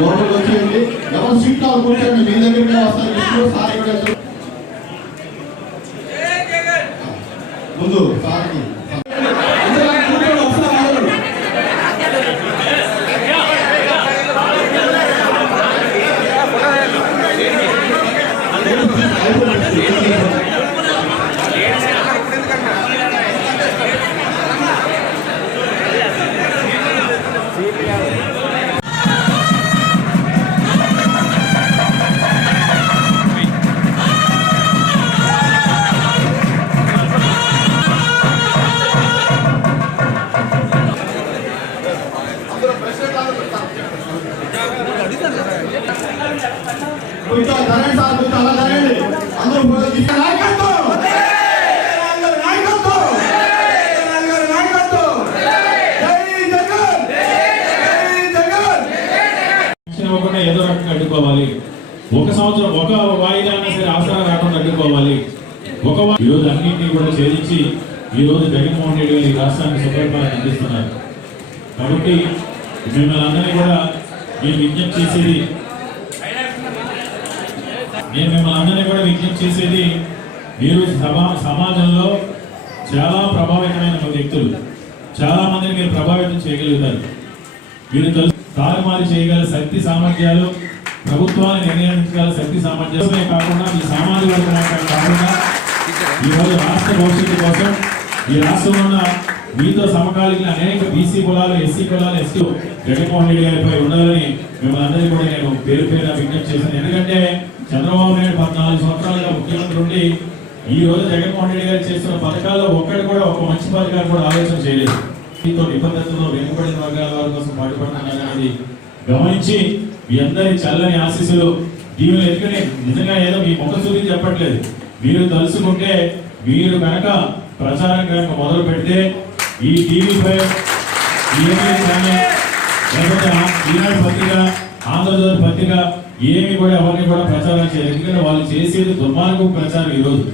లోపలికి వచ్చేయండి. ఎవరు సీట్ కావాలి కూర్చోండి. మీ దగ్గరికి వస్తారు విష్ణు సార్ ఇక్కడ ముందు సార్కి ఏదో రకంగా అడ్డుకోవాలి. ఒక సంవత్సరం ఒక వాయిదా సరే ఆసరా రాకుండా అడ్డుకోవాలి. ఈరోజు అన్నింటినీ కూడా ఛేదించి ఈరోజు జగన్మోహన్ రెడ్డి గారు ఈ రాష్ట్రానికి సుపరిపాలన అందిస్తున్నారు. కాబట్టి మిమ్మల్ని అందరినీ కూడా నేను విజ్ఞప్తి చేసేది మీరు సమాజంలో చాలా ప్రభావితమైన వ్యక్తులు, చాలా మందిని మీరు ప్రభావితం చేయగలుగుతారు. మీరు తారుమారు చేయగల శక్తి సామర్థ్యాలు, ప్రభుత్వాన్ని నిర్ణయించగల శక్తి సామర్థ్యమే కాకుండా మీ సామాజిక వర్గం కాకుండా ఈరోజు రాష్ట్ర భవిష్యత్తు కోసం ఈ రాష్ట్రంలో ఉన్న మీతో సమకాలీన అనేక బీసీ కులాలు, ఎస్సీ కులాలు, ఎస్టీ జగన్మోహన్ రెడ్డి గారిపై ఉండాలని మిమ్మల్ని అందరినీ కూడా నేను పేరు పేరున విజ్ఞప్తి చేశాను. ఎందుకంటే చంద్రబాబు నాయుడు 14 సంవత్సరాలుగా ముఖ్యమంత్రి ఉండి ఈ రోజు జగన్మోహన్ రెడ్డి గారు చేస్తున్న పథకాల్లో ఒక్కటి కూడా ఒక మంచి పథకాలు కూడా ఆలోచన చేయలేదు. మీతో నిబద్ధతలో వెనుకబడిన వర్గాల వారి కోసం పాటుపడుతున్నారనేది గమనించి మీ అందరి చల్లని ఆశీస్సులు దీవులు ఎదుగునే నిజంగా ఏదో మీ ముఖ చూసి చెప్పట్లేదు. మీరు తలుసుకుంటే మీరు కనుక ప్రచారం కనుక మొదలు పెడితే ఈ టీవీపై ఈనాడు పత్రిక, ఆంధ్రజ్యోతి పత్రిక ఏమి కూడా ఎవరిని కూడా ప్రచారం చేయలేదు. ఎందుకంటే వాళ్ళు చేసేది దుర్మార్గం ప్రచారం. ఈరోజు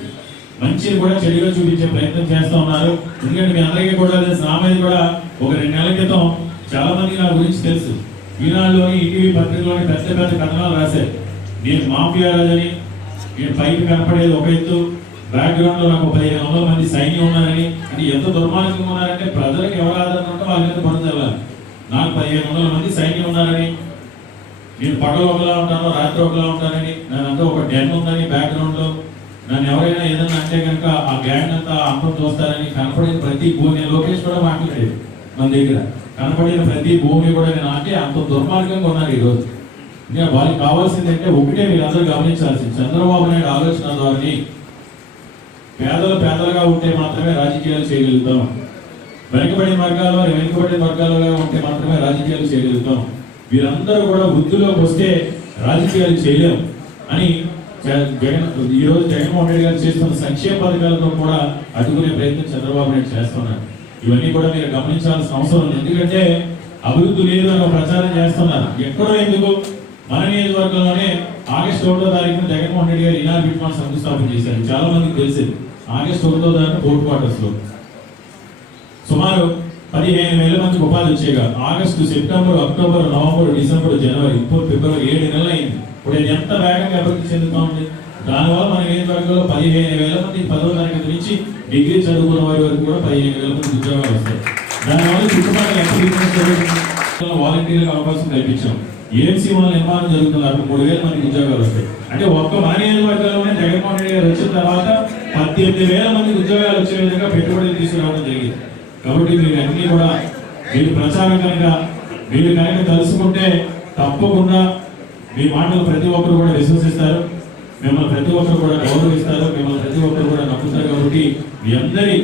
మంచిని కూడా చెడుగా చూపించే ప్రయత్నం చేస్తూ ఉన్నారు. ఎందుకంటే మీ అందరికీ కూడా నా మీద కూడా ఒక 2 నెలల క్రితం చాలా మంది నా గురించి తెలుసు. ఈనాడులోని ఈటీవీ పత్రికలోని పెద్ద పెద్ద కథనాలు రాశారు. నేను మాఫియా రాజని, నేను పైకి కనపడేది ఒక ఎత్తు, బ్యాక్గ్రౌండ్ లో నాకు 1500 మంది సైన్యం ఉన్నారని. అంటే ఎంత దుర్మార్గంగా ఉన్నారంటే ప్రజలకు ఎవరు ఆధారం ఉంటే వాళ్ళ మీద పడుతున్నారు. నాకు 1500 మంది సైన్యం ఉన్నారని, నేను పగలు ఒకలా ఉంటాను, రాత్రి ఒకలా ఉంటానని, నాదంతా ఒక డెన్ ఉందని బ్యాక్గ్రౌండ్ లో, నన్ను ఎవరైనా ఏదన్నా అంటే కనుక ఆ గ్యాంగ్ అంతా అంతం చూస్తారని కనపడిన ప్రతి భూమి, లోకేష్ కూడా మాట్లాడేది మన దగ్గర, కనపడిన ప్రతి భూమి కూడా నేను అంటే అంత దుర్మార్గంగా ఉన్నారు ఈరోజు. ఇంకా వాళ్ళకి కావాల్సింది అంటే ఒకటే మీరందరూ గమనించాల్సింది, చంద్రబాబు నాయుడు ఆలోచన ద్వారా పేదలుగా ఉంటే మాత్రమే రాజకీయాలు చేయగలుగుతాం, వెనుకబడిన వర్గాలుగా ఉంటే మాత్రమే రాజకీయాలు చేయగలుగుతాం. వీరందరూ కూడా వృద్ధిలోకి వస్తే రాజకీయాలు చేయలేము అని ఈరోజు జగన్మోహన్ రెడ్డి గారు చేస్తున్న సంక్షేమ పథకాలతో కూడా అడ్డుకునే ప్రయత్నం చంద్రబాబు నాయుడు చేస్తున్నారు. ఇవన్నీ కూడా మీరు గమనించాల్సిన అవసరం ఉంది. ఎందుకంటే అభివృద్ధి లేదు అని ప్రచారం చేస్తున్నారు. ఎక్కడో ఎందుకు మన నియోజకవర్గంలోనే ఆగస్టు 1వ తారీఖున జగన్మోహన్ రెడ్డి గారు ఇనార్బిట్ శంకుస్థాపన చేశారు. చాలా మందికి తెలిసింది. ఆగస్టు 1వ తారీఖున కోర్టు క్వార్టర్స్ లో సుమారు 15,000 మందికి ఉపాధి వచ్చేగా. August, September, October, November, December, జనవరి, ఫిబ్రవరి 7 నెలలు అయింది. ఇప్పుడు ఎంత వేగంగా అభివృద్ధి చెందుతా ఉంది. దానివల్ల మన నియోజకవర్గంలో 15,000 మంది 10వ తరగతి నుంచి డిగ్రీ చదువుకున్న వారి వరకు కూడా 15,000 మంది ఉద్యోగాలు వస్తాయి. దానివల్ల చుట్టుపక్కల ఎంత వాలంటీర్లకు అవకాశం కల్పించాం. ఏఎంసీ వాళ్ళ నిర్మాణం జరుగుతున్నారు, 3,000 మందికి ఉద్యోగాలు వస్తాయి. అంటే ఒక్క మన నియోజకవర్గంలోనే జగన్మోహన్ రెడ్డి గారు వచ్చిన తర్వాత 18,000 మందికి ఉద్యోగాలు వచ్చే విధంగా పెట్టుబడులు తీసుకురావడం జరిగింది. కాబట్టి మీరు అన్ని కూడా మీరు ప్రచారం మీరు కనుక తలుసుకుంటే తప్పకుండా మీ మాటలు ప్రతి ఒక్కరు కూడా విశ్వసిస్తారు, మిమ్మల్ని ప్రతి ఒక్కరు కూడా గౌరవిస్తారు, మిమ్మల్ని ప్రతి ఒక్కరు కూడా నమ్ముతారు. కాబట్టి మీ అందరి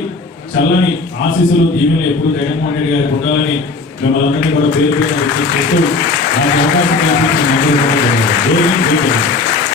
చల్లని ఆశీస్సులు, దీవెనలు ఎప్పుడు జగన్మోహన్ రెడ్డి గారికి ఉండాలని మిమ్మల్ని అందరినీ కూడా పేరు పేరు చేస్తూ అవకాశం కల్పించిన